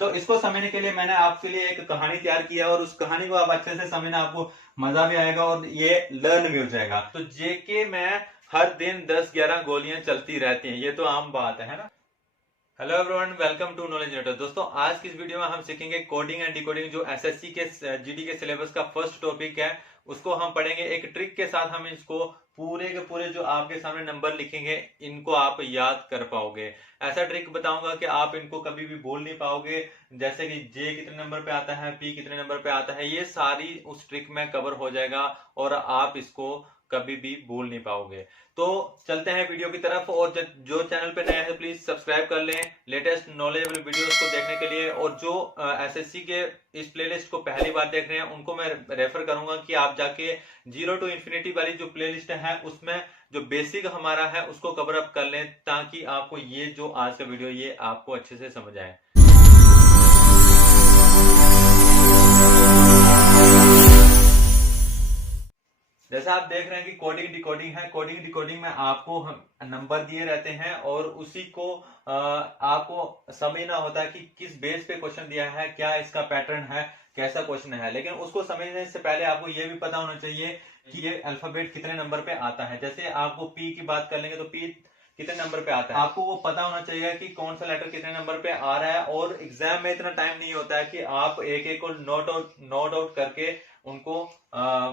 तो इसको समझने के लिए मैंने आपके लिए एक कहानी तैयार किया और उस कहानी को आप अच्छे से समझना, आपको मजा भी आएगा और ये लर्न भी हो जाएगा। तो जेके में हर दिन 10-11 गोलियां चलती रहती हैं, ये तो आम बात है ना। Hello everyone, welcome to knowledge नेटर। दोस्तों, आज की इस वीडियो में हम सीखेंगे कोडिंग एंड डिकोडिंग, जो एसएससी के जीडी के सिलेबस का फर्स्ट टॉपिक है। उसको हम पढ़ेंगे एक ट्रिक के साथ। हम इसको पूरे के पूरे जो आपके सामने नंबर लिखेंगे, इनको आप याद कर पाओगे। ऐसा ट्रिक बताऊंगा कि आप इनको कभी भी भूल नहीं पाओगे। जैसे कि जे कितने नंबर पे आता है, पी कितने नंबर पे आता है, ये सारी उस ट्रिक में कवर हो जाएगा और आप इसको कभी भी भूल नहीं पाओगे। तो चलते हैं वीडियो की तरफ। और जो चैनल पे नया है प्लीज सब्सक्राइब कर लें लेटेस्ट नॉलेजेबल वीडियोस को देखने के लिए। और जो एसएससी के इस प्लेलिस्ट को पहली बार देख रहे हैं, उनको मैं रेफर करूंगा कि आप जाके 0 to Infinity वाली जो प्लेलिस्ट है, उसमें जो बेसिक हमारा है उसको कवर अप कर लें, ताकि आपको ये जो आज का वीडियो ये आपको अच्छे से समझ आए। जैसा आप देख रहे हैं कि कोडिंग डिकोडिंग है। कोडिंग डिकोडिंग में आपको हम नंबर दिए रहते हैं और उसी को आपको समझना होता है कि किस बेस पे क्वेश्चन दिया है, क्या इसका पैटर्न है, कैसा क्वेश्चन है। लेकिन उसको समझने से पहले आपको यह भी पता होना चाहिए कि ये अल्फाबेट कितने नंबर पे आता है। जैसे आपको पी की बात कर लेंगे तो पी कितने नंबर पे आता है, आपको वो पता होना चाहिए कि कौन सा लेटर कितने नंबर पे आ रहा है। और एग्जाम में इतना टाइम नहीं होता है कि आप एक एक को नोट आउट करके उनको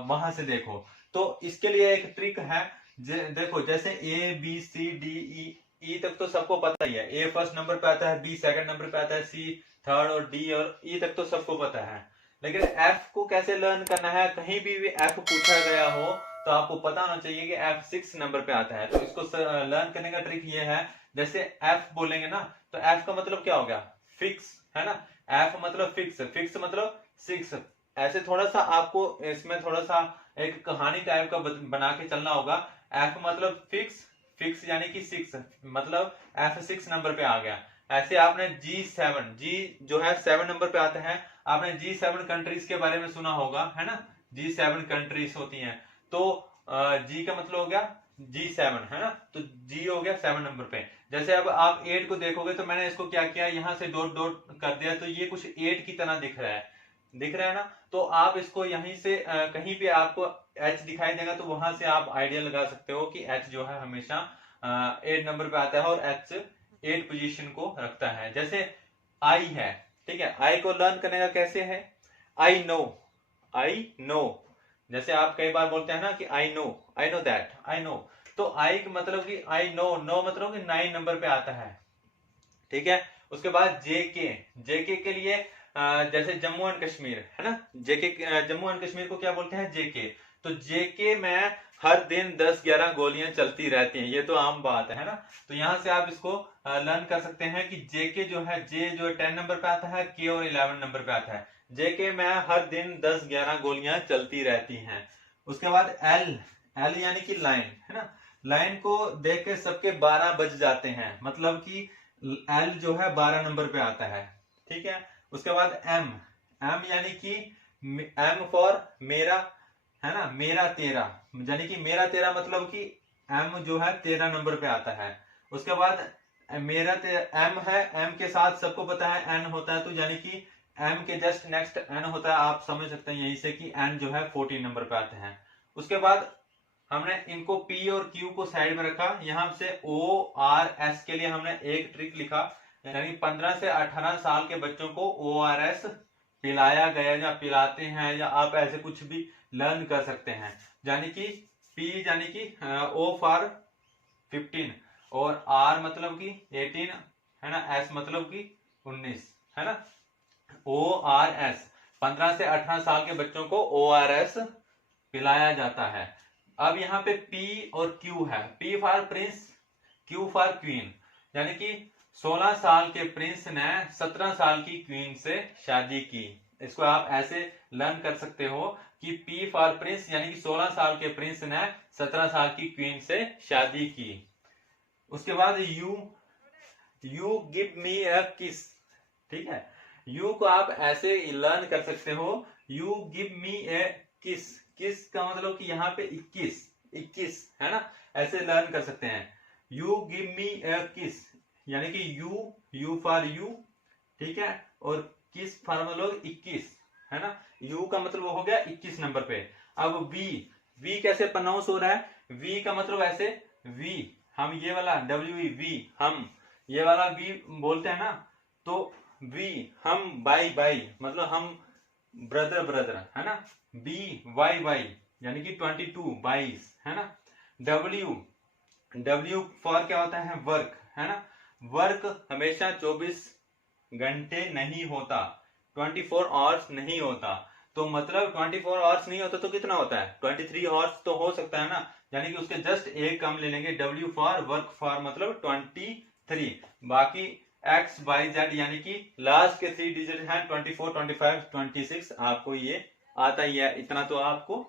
वहां से देखो। तो इसके लिए एक ट्रिक है। देखो, जैसे A B C D E, ई तक तो सबको पता ही है। ए फर्स्ट नंबर पे आता है, बी सेकंड नंबर पे आता है, सी थर्ड और डी और ई तक तो सबको पता है। लेकिन एफ को कैसे लर्न करना है, कहीं भी एफ पूछा गया हो तो आपको पता होना चाहिए कि एफ 6 नंबर पे आता है। तो इसको लर्न करने का ट्रिक ये है, जैसे एफ बोलेंगे ना तो एफ का मतलब क्या हो गया, फिक्स, है ना। एफ मतलब फिक्स, फिक्स मतलब 6। ऐसे थोड़ा सा आपको इसमें थोड़ा सा एक कहानी टाइप का बना के चलना होगा। एफ मतलब फिक्स, फिक्स यानी कि 6 मतलब एफ 6 नंबर पे आ गया। ऐसे आपने G7, जी जो है 7 नंबर पे आता है। आपने G7 कंट्रीज के बारे में सुना होगा, है ना। G7 कंट्रीज होती हैं। तो जी का मतलब हो गया G7, है ना। तो जी हो गया 7 नंबर पे। जैसे अब आप 8 को देखोगे तो मैंने इसको क्या किया, यहां से डॉट डॉट कर दिया, तो ये कुछ 8 की तरह दिख रहा है, दिख रहा है ना। तो आप इसको यहीं से कहीं भी आपको एच दिखाई देगा तो वहां से आप आइडिया लगा सकते हो कि एच जो है हमेशा 8 नंबर पे आता है और एच 8 पोजीशन को रखता है। जैसे आई है, ठीक है। आई को लर्न करने का कैसे है, आई नो, आई नो। जैसे आप कई बार बोलते हैं ना कि I know that, I know. तो आई का मतलब कि आई नो, नो मतलब कि 9 नंबर पे आता है, ठीक है। उसके बाद जेके, जेके के लिए जैसे जम्मू एंड कश्मीर, है ना। जेके जम्मू एंड कश्मीर को क्या बोलते हैं, जेके। तो जेके में हर दिन 10-11 गोलियां चलती रहती हैं, ये तो आम बात है ना। तो यहां से आप इसको लर्न कर सकते हैं कि जेके जो है, जे जो 10 नंबर पे आता है, के और 11 नंबर पे आता है। जेके में हर दिन 10-11 गोलियां चलती रहती हैं। उसके बाद एल, एल यानी कि लाइन, है ना। लाइन को देख के सबके 12 बज जाते हैं, मतलब कि एल जो है 12 नंबर पे आता है, ठीक है। उसके बाद एम, एम यानी कि एम फॉर मेरा, है ना, मेरा तेरा, यानी कि मेरा तेरा मतलब कि एम जो है 13 नंबर पे आता है। उसके बाद मेरा एम है, एम के साथ सबको पता है एन होता है, तो यानी कि एम के जस्ट नेक्स्ट एन होता है। आप समझ सकते हैं यहीं से कि एन जो है 14 नंबर पे आते हैं। उसके बाद हमने इनको P और Q को साइड में रखा, यहां से ORS के लिए हमने एक ट्रिक लिखा, यानी 15 से 18 साल के बच्चों को ORS पिलाया गया या पिलाते हैं, या आप ऐसे कुछ भी लर्न कर सकते हैं। यानी कि P यानी कि O फॉर 15 और R मतलब कि 18, है ना, S मतलब कि 19, है ना। ORS 15 से 18 साल के बच्चों को ORS पिलाया जाता है। अब यहाँ पे P और Q है, P for Prince, Q for queen, यानी कि 16 साल के प्रिंस ने 17 साल की क्वीन से शादी की। इसको आप ऐसे लर्न कर सकते हो कि P फॉर प्रिंस यानी कि 16 साल के प्रिंस ने 17 साल की क्वीन से शादी की। उसके बाद यू गिव मी अ किस, ठीक है। यू को आप ऐसे लर्न कर सकते हो, यू गिव मी ए किस, किस का मतलब कि यहाँ पे 21, 21, है ना। ऐसे लर्न कर सकते हैं, यू गिव मी ए किस, यानी कि यू फॉर यू, ठीक है। और किस फॉर मतलब 21, है ना। यू का मतलब हो गया 21 नंबर पे। अब वी कैसे प्रोनाउंस हो रहा है, वी का मतलब ऐसे वी, हम ये वाला वी, हम ये वाला वी बोलते हैं ना, तो वी, हम बाई मतलब हम ब्रदर, है ना। वाई यानी कि 22 22, है ना। डब्ल्यू फॉर क्या होता है, वर्क, है ना। वर्क हमेशा 24 घंटे नहीं होता, 24 आवर्स नहीं होता। तो मतलब 24 आवर्स नहीं होता तो कितना होता है, 23 आवर्स तो हो सकता है ना। यानी कि उसके जस्ट एक कम ले लेंगे, डब्ल्यू फॉर वर्क फॉर मतलब 23, बाकी एक्स वाई जेड यानी कि लास्ट के 3 डिजिट हैं 24 25 26, आपको ये आता ही है, इतना तो आपको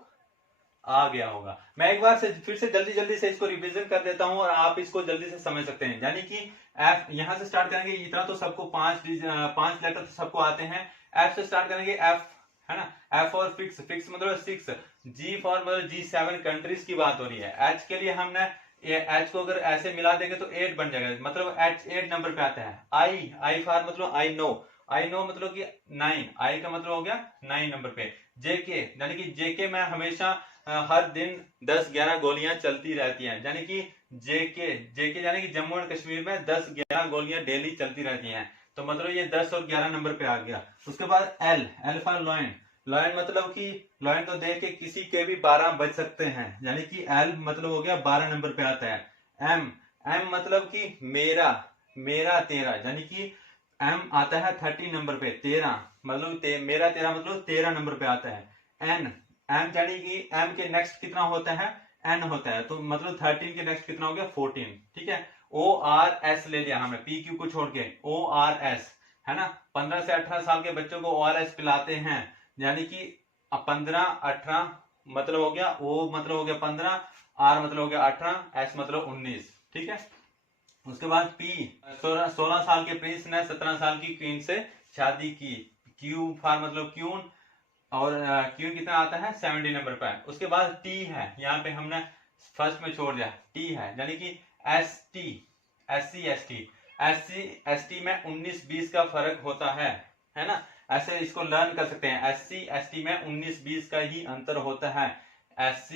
आ गया होगा। मैं एक बार से फिर से जल्दी से इसको रिवीजन कर देता हूं और आप इसको जल्दी से समझ सकते हैं। यानी कि एफ यहां से स्टार्ट करेंगे, इतना तो सबको 5 लेटर तो सबको आते हैं। एफ से स्टार्ट करेंगे, एफ, है ना। एफ और फिक्स मतलब 6, जी फॉर मतलब G7 कंट्रीज की बात हो रही है। एच के लिए हमने एच को अगर ऐसे मिला देंगे तो 8 बन जाएगा, मतलब एच 8 नंबर पे आता है। आई फॉर मतलब आई नो मतलब कि 9, आई का मतलब हो गया 9 नंबर पे। जेके यानी कि जेके में हमेशा हर दिन 10-11 गोलियां चलती रहती हैं, यानी कि जेके यानी कि जम्मू एंड कश्मीर में 10-11 गोलियां डेली चलती रहती हैं, तो मतलब ये 10 और 11 नंबर पे आ गया। उसके बाद एल फॉर लॉयन मतलब कि लॉयन तो देख के किसी के भी 12 बज सकते हैं, यानी कि एल मतलब हो गया 12 नंबर पे आता है। एम मतलब कि मेरा तेरा, यानी कि एम आता है 30 नंबर पे, 13 मतलब मेरा तेरा मतलब 13 नंबर पे आता है। एम यानी कि एम के नेक्स्ट कितना होता है, एन होता है, तो मतलब 13 के नेक्स्ट कितना हो गया 14, ठीक है। ORS ले लिया हमने, PQ को छोड़ के ORS, है ना। 15 से 18 साल के बच्चों को ORS पिलाते हैं, यानी कि 15 18 मतलब हो गया, O मतलब हो गया 15, R मतलब हो गया 18, S मतलब 19, ठीक है। उसके बाद पी 16 साल के प्रिंस ने 17 साल की क्वीन से शादी की। क्यू फॉर मतलब क्यून, और क्यू कितना आता है 70 नंबर पर। उसके बाद टी है, यहाँ पे हमने फर्स्ट में छोड़ दिया, टी है, यानी कि एस टी एस टी में 19-20 का फर्क होता है ना। ऐसे इसको लर्न कर सकते हैं, एस टी में 19-20 का ही अंतर होता है, एस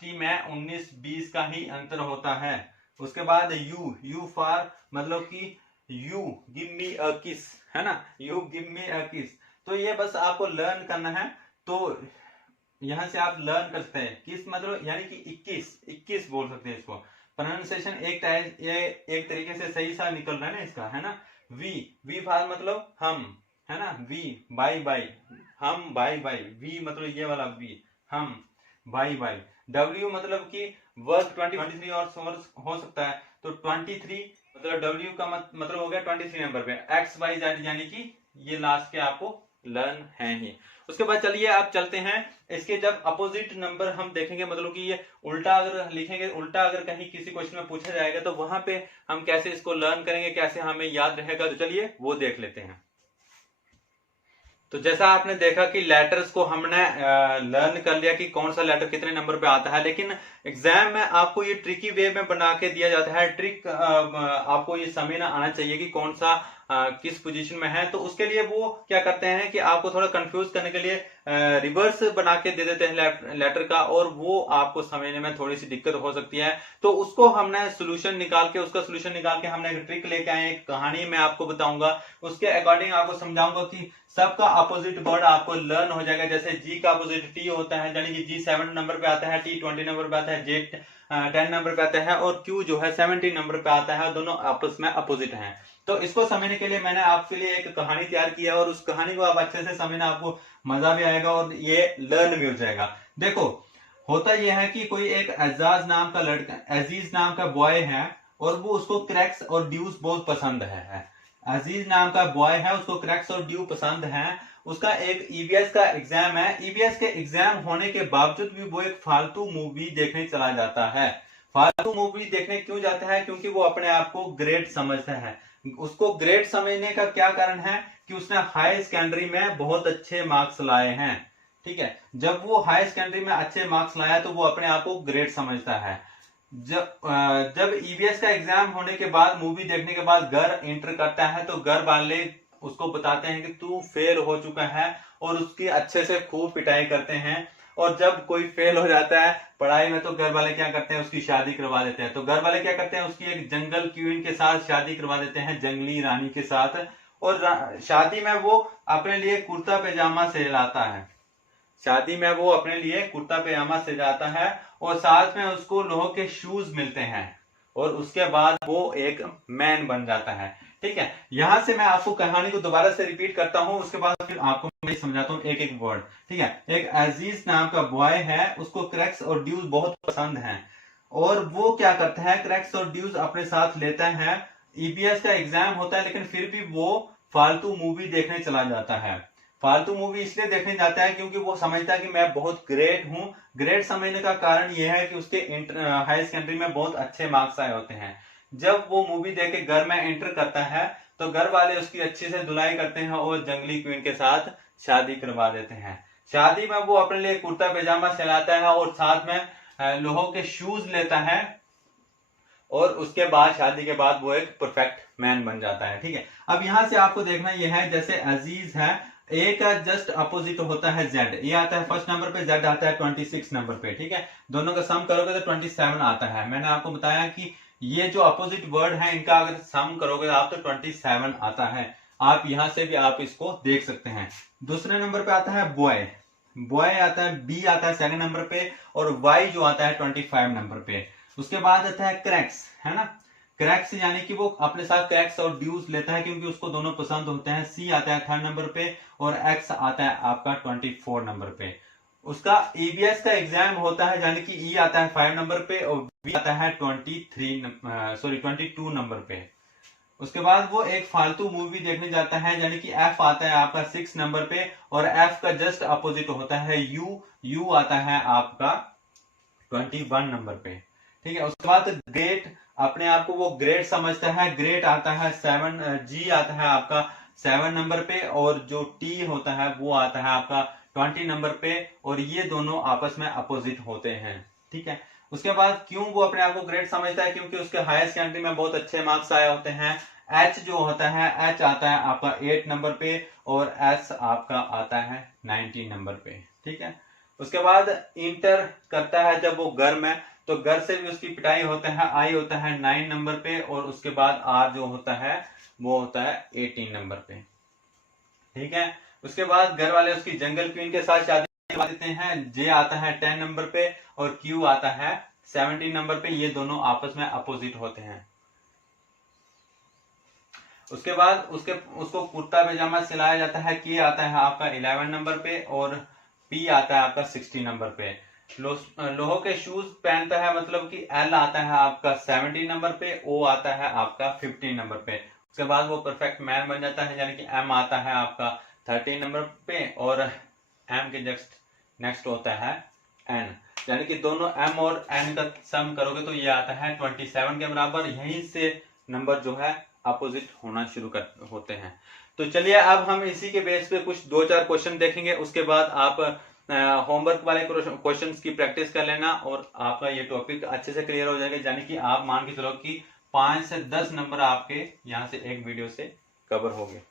टी में 19-20 का ही अंतर होता है। उसके बाद यू फॉर मतलब कि यू गिव मी अ किस, है ना, यू गिव मी अ किस। तो ये बस आपको लर्न करना है, तो यहां से आप लर्न कर सकते हैं किस मतलब यानी कि 21 बोल सकते हैं इसको। प्रोनाउंसिएशन एक तरीके से सही सा निकल रहा है ना इसका, है ना। वी फॉर मतलब हम, है ना। वी बाई हम बाई वी मतलब ये वाला वी, हम बाई। डब्ल्यू मतलब कि वर्क 23 और सोर्स हो सकता है, तो 23 मतलब डब्ल्यू का मतलब हो गया 23 नंबर पे। एक्स वाई जेड यानी कि ये लास्ट के आपको लर्न है ही। उसके बाद चलिए आप चलते हैं, इसके जब अपोजिट नंबर हम देखेंगे, मतलब कि ये उल्टा अगर लिखेंगे, उल्टा अगर कहीं किसी क्वेश्चन में पूछा जाएगा तो वहां पे हम कैसे इसको लर्न करेंगे, कैसे हमें याद रहेगा, तो चलिए वो देख लेते हैं। तो जैसा आपने देखा कि लेटर्स को हमने लर्न कर लिया कि कौन सा लेटर कितने नंबर पे आता है, लेकिन एग्जाम में आपको ये ट्रिकी वे में बना के दिया जाता है। ट्रिक आपको ये समझना आना चाहिए कि कौन सा किस पोजीशन में है, तो उसके लिए वो क्या करते हैं कि आपको थोड़ा कंफ्यूज करने के लिए रिवर्स बना के दे देते हैं लेटर का, और वो आपको समझने में थोड़ी सी दिक्कत हो सकती है। तो उसको हमने उसका सोल्यूशन निकाल के हमने एक ट्रिक लेके आए, एक कहानी मैं आपको बताऊंगा, उसके अकॉर्डिंग आपको समझाऊंगा कि सबका अपोजिट वर्ड आपको लर्न हो जाएगा। जैसे जी का अपोजिट टी होता है, यानी कि जी 7 नंबर पे आता है, टी 20 नंबर पे आता है, जे 10 नंबर पे आता है, और क्यू जो है 17 नंबर पे आता है, दोनों आपस में अपोजिट हैं। तो इसको समझने के लिए मैंने आपके लिए एक कहानी तैयार किया है, और उस कहानी को आप अच्छे से समझना, आपको मजा भी आएगा और ये लर्न भी हो जाएगा। देखो, होता यह है कि कोई एक अजीज नाम का बॉय है, और वो उसको क्रैक्स और ड्यूस बहुत पसंद है। अजीज नाम का बॉय है, उसको क्रैक्स और ड्यू पसंद है। उसका एक ईबीएस का एग्जाम है, ईबीएस के एग्जाम होने के बावजूद भी वो एक फालतू मूवी देखने चला जाता है। फालतू मूवी देखने क्यों जाता है, क्योंकि वो अपने आप को ग्रेट समझता है। उसको ग्रेट समझने का क्या कारण है कि उसने हाई सेकेंडरी में बहुत अच्छे मार्क्स लाए हैं, ठीक है। जब वो हाई सेकेंडरी में अच्छे मार्क्स लाया तो वो अपने आप को ग्रेट समझता है। जब ईबीएस का एग्जाम होने के बाद, मूवी देखने के बाद घर एंटर करता है, तो घर वाले उसको बताते हैं कि तू फेल हो चुका है, और उसकी अच्छे से खूब पिटाई करते हैं। और जब कोई फेल हो जाता है पढ़ाई में तो घर वाले क्या करते हैं, उसकी शादी करवा देते हैं। तो घर वाले क्या करते हैं, उसकी एक जंगल क्वीन के साथ शादी करवा देते हैं, जंगली रानी के साथ। और शादी में वो अपने लिए कुर्ता पैजामा सिलाता है, शादी में वो अपने लिए कुर्ता पैजामा सिलाता है, और साथ में उसको लोहे के शूज मिलते हैं, और उसके बाद वो एक मैन बन जाता है। ठीक है, यहां से मैं आपको कहानी को दोबारा से रिपीट करता हूं, उसके बाद फिर आपको मैं समझाता हूं एक एक वर्ड। ठीक है, एक अजीज नाम का बॉय है, उसको क्रैक्स और ड्यूज बहुत पसंद हैं, और वो क्या करता है, क्रैक्स और ड्यूज अपने साथ लेता है। ईबीएस का एग्जाम होता है, लेकिन फिर भी वो फालतू मूवी देखने चला जाता है। फालतू मूवी इसलिए देखने जाता है क्योंकि वो समझता है कि मैं बहुत ग्रेट हूं। ग्रेट समझने का कारण यह है कि उसके हाई सेकेंडरी में बहुत अच्छे मार्क्स आए होते हैं। जब वो मूवी देख के घर में एंटर करता है तो घर वाले उसकी अच्छे से धुलाई करते हैं और जंगली क्वीन के साथ शादी करवा देते हैं। शादी में वो अपने लिए कुर्ता पैजामा सिलाता है और साथ में लोगों के शूज लेता है, और उसके बाद शादी के बाद वो एक परफेक्ट मैन बन जाता है। ठीक है, अब यहां से आपको देखना यह है, जैसे अजीज है, ए का जस्ट अपोजिट होता है जेड, ए आता है फर्स्ट नंबर पे, जेड आता है 26 नंबर पे। ठीक है, दोनों का सम करोगे तो 27 आता है। मैंने आपको बताया कि ये जो अपोजिट वर्ड है इनका अगर सम करोगे आप तो 27 आता है। आप यहां से भी आप इसको देख सकते हैं। दूसरे नंबर पे आता है बॉय, बॉय आता है, बी आता है सेकंड नंबर पे, और वाई जो आता है 25 नंबर पे। उसके बाद आता है क्रैक्स, है ना, क्रैक्स यानी कि वो अपने साथ क्रैक्स और ड्यूज लेता है क्योंकि उसको दोनों पसंद होते हैं। सी आता है थर्ड नंबर पे, और एक्स आता है आपका 24 नंबर पे। उसका ईबीएस का एग्जाम होता है, यानी कि ई आता है 5 नंबर पे, और बी आता है 22 नंबर पे। उसके बाद वो एक फालतू मूवी देखने जाता है, यानी कि एफ आता है आपका 6 नंबर पे, और एफ का जस्ट अपोजिट होता है यू, यू आता है आपका 21 नंबर पे। ठीक है, उसके बाद ग्रेट, अपने आप को वो ग्रेट समझता है, ग्रेट आता है 7, जी आता है आपका 7 नंबर पे, और जो टी होता है वो आता है आपका 20 नंबर पे, और ये दोनों आपस में अपोजिट होते हैं। ठीक है, उसके बाद क्यों वो अपने आप को ग्रेट समझता है, क्योंकि उसके हायर सेकेंडरी में बहुत अच्छे मार्क्स आए होते हैं। एच जो होता है, एच आता है आपका 8 नंबर पे, और एस आपका आता है 19 नंबर पे। ठीक है, उसके बाद इंटर करता है जब वो घर में, तो घर से भी उसकी पिटाई होता है। आई होता है 9 नंबर पे, और उसके बाद आर जो होता है वो होता है 18 नंबर पे। ठीक है, उसके बाद घर वाले उसकी जंगल क्वीन के साथ शादी करवा देते हैं। जे आता है 10 नंबर पे, और क्यू आता है 17 नंबर पे। ये दोनों आपस में अपोजिट होते हैं। उसके बाद उसको कुर्ता पैजामा सिलाया जाता है। के आता है आपका 11 नंबर पे, और पी आता है आपका 60 नंबर पे। लोहो के शूज पहनता है, मतलब कि एल आता है आपका 70 नंबर पे, ओ आता है आपका 15 नंबर पे। उसके बाद वो परफेक्ट मैन बन जाता है, यानी कि एम आता है आपका 13 नंबर पे, और एम के जस्ट नेक्स्ट होता है एन, यानी कि दोनों एम और एन का सम करोगे तो ये आता है 27 के बराबर। यहीं से नंबर जो है अपोजिट होना शुरू होते हैं। तो चलिए अब हम इसी के बेस पे कुछ 2-4 क्वेश्चन देखेंगे, उसके बाद आप होमवर्क वाले क्वेश्चंस की प्रैक्टिस कर लेना, और आपका ये टॉपिक अच्छे से क्लियर हो जाएगा। यानी कि आप मान के चलो कि 5 से 10 नंबर आपके यहाँ से एक वीडियो से कवर हो गए।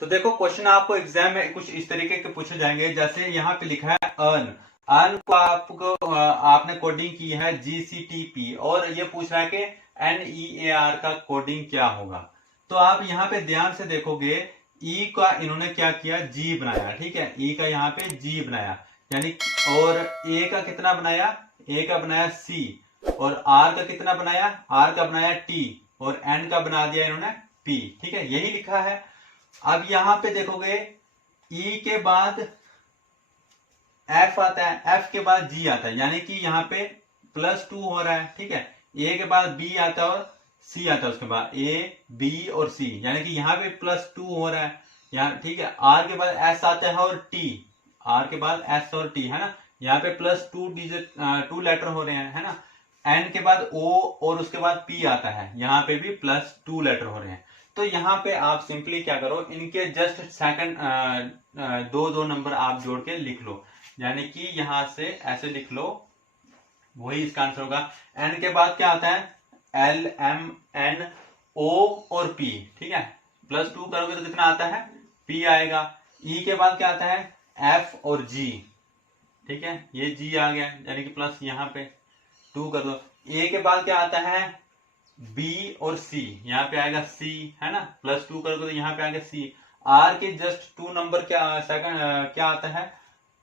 तो देखो क्वेश्चन आपको एग्जाम में कुछ इस तरीके के पूछे जाएंगे, जैसे यहाँ पे लिखा है अर्न, अर्न को आपको आपने कोडिंग की है GCTP, और ये पूछ रहा है कि NEAR का कोडिंग क्या होगा। तो आप यहाँ पे ध्यान से देखोगे, ई का इन्होंने क्या किया, जी बनाया। ठीक है, ई का यहाँ पे जी बनाया, यानी, और ए का कितना बनाया, ए का बनाया सी, और आर का कितना बनाया, आर का बनाया टी, और एन का बना दिया इन्होंने पी। ठीक है, यही लिखा है। अब यहां पे देखोगे ई के बाद एफ आता है, एफ के बाद जी आता है, यानी कि यहाँ पे +2 हो रहा है। ठीक है, ए के बाद बी आता है और सी आता है, उसके बाद ए बी और सी, यानी कि यहाँ पे +2 हो रहा है यहाँ। ठीक है, आर के बाद एस आता है और टी, आर के बाद एस और टी, है ना, यहाँ पे +2 डिजिट 2 लेटर हो रहे हैं, है ना। एन के बाद ओ, और उसके बाद पी आता है, यहाँ पे भी +2 लेटर हो रहे हैं। तो यहाँ पे आप सिंपली क्या करो, इनके जस्ट सेकंड 2-2 नंबर आप जोड़ के लिख लो, यानी कि यहां से ऐसे लिख लो, वही इसका आंसर होगा। एन के बाद क्या आता है, एल एम एन ओ और पी। ठीक है, प्लस 2 करोगे तो कितना आता है, P आएगा। E के बाद क्या आता है, F और G, ठीक है, ये G आ गया, यानी कि प्लस यहाँ पे 2 कर दो। A के बाद क्या आता है, B और C, यहाँ पे आएगा C, है ना, प्लस 2 करोगे तो यहाँ पे आएगा C। R के जस्ट 2 नंबर क्या सेकंड क्या आता है,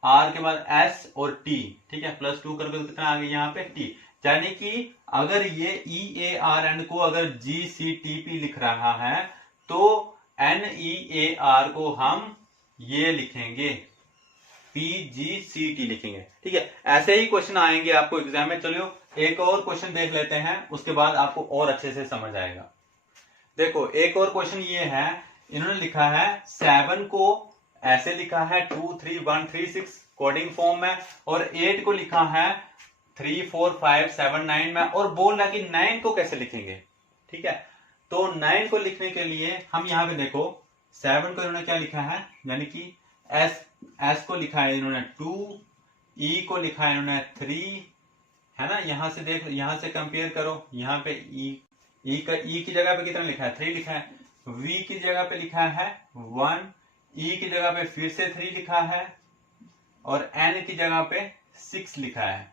R के बाद S और T, ठीक है, प्लस 2 करोगे तो कितना आ गया यहाँ पे T। यानी कि अगर ये EARN को अगर GCTP लिख रहा है तो NEAR को हम ये लिखेंगे PGCT लिखेंगे, ठीक है। ऐसे ही क्वेश्चन आएंगे आपको एग्जाम में। चलो एक और क्वेश्चन देख लेते हैं, उसके बाद आपको और अच्छे से समझ आएगा। देखो एक और क्वेश्चन ये है, इन्होंने लिखा है 7 को ऐसे लिखा है 2 3 1 3 6 कोडिंग फॉर्म में, और 8 को लिखा है 3 4 5 7 9 में, और बोल रहा है कि 9 को कैसे लिखेंगे, ठीक है। तो 9 को लिखने के लिए हम यहाँ पे देखो 7 को इन्होंने क्या लिखा है, यानी कि S को लिखा है इन्होंने 2, E को लिखा है इन्होंने 3, है ना। यहां से देख, यहां से कंपेयर करो, यहाँ पे E की जगह पे कितना लिखा है, 3 लिखा है। V की जगह पे लिखा है 1, E की जगह पे फिर से 3 लिखा है, और N की जगह पे 6 लिखा है।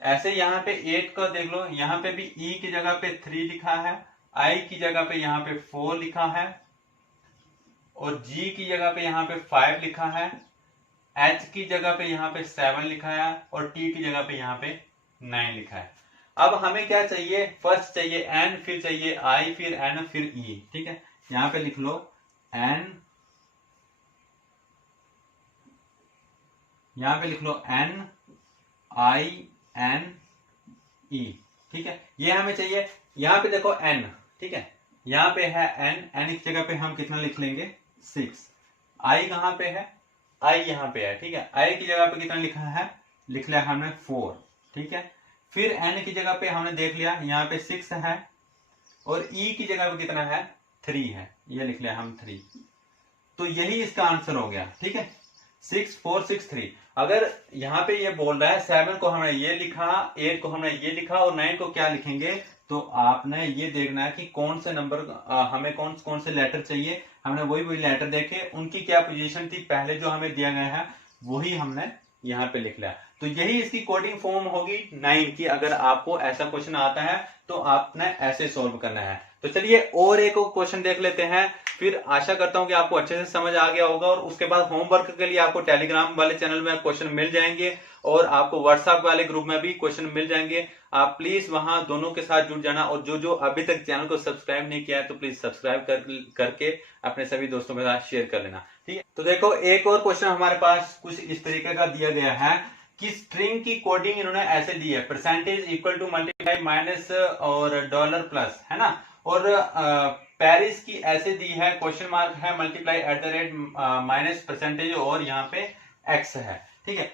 ऐसे यहाँ पे 8 का देख लो, यहाँ पे भी E की जगह पे 3 लिखा है, I की जगह पे यहाँ पे 4 लिखा है, और G की जगह पे यहाँ पे 5 लिखा है, H की जगह पे यहाँ पे 7 लिखा है, और T की जगह पे यहाँ पे 9 लिखा है। अब हमें क्या चाहिए, फर्स्ट चाहिए N, फिर चाहिए I, फिर N, फिर E, ठीक है। यहाँ पे लिख लो N, यहाँ पे लिख लो N I N E, ठीक है, ये हमें चाहिए। यहाँ पे देखो N, ठीक है, यहाँ पे है N की जगह पे हम कितना लिख लेंगे, 6। I कहाँ पे है, I यहाँ पे है, ठीक है। I की जगह पे कितना लिखा है, लिख लिया हमने 4, ठीक है। फिर N की जगह पे हमने देख लिया यहाँ पे 6 है, और E की जगह पे कितना है, 3 है, ये लिख लिया हम 3। तो यही इसका आंसर हो गया, ठीक है, 6 4 6 3। अगर यहाँ पे ये बोल रहा है 7 को हमने ये लिखा, 8 को हमने ये लिखा, और 9 को क्या लिखेंगे, तो आपने ये देखना है कि कौन से नंबर हमें कौन से लेटर चाहिए। हमने वही लेटर देखे, उनकी क्या पोजीशन थी पहले जो हमें दिया गया है, वही हमने यहाँ पे लिख लिया। तो यही इसकी कोडिंग फॉर्म होगी 9 की। अगर आपको ऐसा क्वेश्चन आता है तो आपने ऐसे सॉल्व करना है। तो चलिए और एक क्वेश्चन देख लेते हैं, फिर आशा करता हूं कि आपको अच्छे से समझ आ गया होगा। और उसके बाद होमवर्क के लिए आपको टेलीग्राम वाले चैनल में क्वेश्चन मिल जाएंगे, और आपको व्हाट्सएप वाले ग्रुप में भी क्वेश्चन मिल जाएंगे। आप प्लीज वहां दोनों के साथ जुड़ जाना, और जो अभी तक चैनल को सब्सक्राइब नहीं किया है तो प्लीज सब्सक्राइब करके अपने सभी दोस्तों के साथ शेयर कर लेना, ठीक है। तो देखो एक और क्वेश्चन हमारे पास कुछ इस तरीके का दिया गया है कि स्ट्रिंग की कोडिंग इन्होंने ऐसे दी है, percentage equal to multiply minus और डॉलर प्लस, है ना। और पेरिस की ऐसे दी है, क्वेश्चन मार्क है, multiply at the rate minus percentage, और यहाँ पे एक्स है, ठीक है।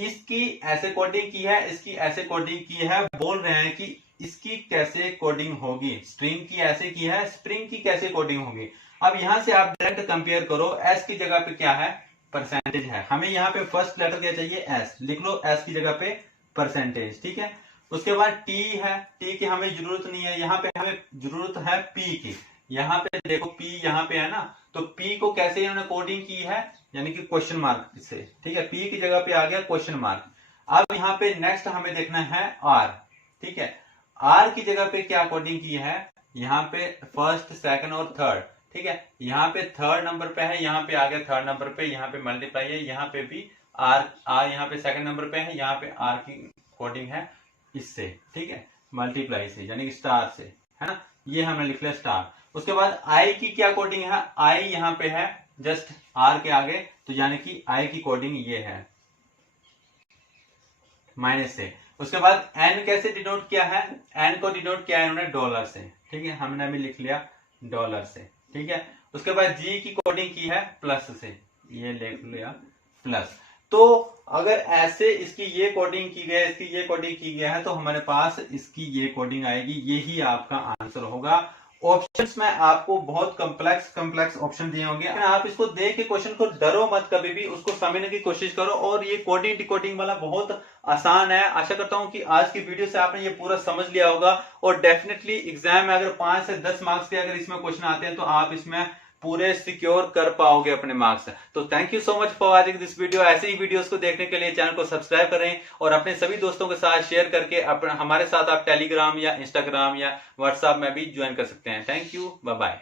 इसकी ऐसे कोडिंग की है, इसकी ऐसे कोडिंग की है। बोल रहे हैं कि इसकी कैसे कोडिंग होगी, स्ट्रिंग की ऐसे की है, स्ट्रिंग की कैसे कोडिंग होगी। अब यहां से आप डायरेक्ट कंपेयर करो, एस की जगह पे क्या है, परसेंटेज है। हमें यहाँ पे फर्स्ट लेटर क्या चाहिए, एस, लिख लो एस की जगह पे परसेंटेज, ठीक है। उसके बाद टी है, टी की हमें जरूरत नहीं है, यहाँ पे हमें जरूरत है पी की। यहाँ पे देखो पी यहाँ पे है ना, तो पी को कैसे इन्होंने कोडिंग की है, यानी कि क्वेश्चन मार्क से, ठीक है। पी की जगह पे आ गया क्वेश्चन मार्क। अब यहाँ पे नेक्स्ट हमें देखना है आर, ठीक है। आर की जगह पे क्या कोडिंग की है, यहाँ पे फर्स्ट सेकंड और थर्ड, ठीक है। यहाँ पे थर्ड नंबर पे है, यहाँ पे आ गया थर्ड नंबर पे, यहाँ पे मल्टीप्लाई है, यहाँ पे भी आर यहाँ पे सेकंड नंबर पे है, यहाँ पे आर की कोडिंग है इससे, ठीक है, मल्टीप्लाई से, यानी कि स्टार से, है ना। ये हमने लिख लिया स्टार। उसके बाद आई की क्या कोडिंग है, आई यहाँ पे है जस्ट आर के आगे, तो यानी कि आई की कोडिंग ये है माइनस से। उसके बाद एन कैसे डिनोट किया है, एन को डिनोट किया है इन्होंने डॉलर से, ठीक है, हमने अभी लिख लिया डॉलर से, ठीक है। उसके बाद जी की कोडिंग की है प्लस से, ये लिख लिया प्लस। तो अगर ऐसे इसकी ये कोडिंग की गई, इसकी ये कोडिंग की गई है, तो हमारे पास इसकी ये कोडिंग आएगी, यही आपका आंसर होगा। ऑप्शंस में आपको बहुत कम्प्लेक्स ऑप्शन दिए होंगे, आप इसको देख के क्वेश्चन को डरो मत, कभी भी उसको समझने की कोशिश करो। और ये कोडिंग डिकोडिंग वाला बहुत आसान है। आशा करता हूं कि आज की वीडियो से आपने ये पूरा समझ लिया होगा, और डेफिनेटली एग्जाम में अगर 5 से 10 मार्क्स के अगर इसमें क्वेश्चन आते हैं तो आप इसमें पूरे सिक्योर कर पाओगे अपने मार्क्स। तो thank you so much for watching this video. ऐसे ही वीडियोस को देखने के लिए चैनल को सब्सक्राइब करें और अपने सभी दोस्तों के साथ शेयर करके हमारे साथ आप टेलीग्राम या इंस्टाग्राम या व्हाट्सएप में भी ज्वाइन कर सकते हैं। Thank you, bye bye.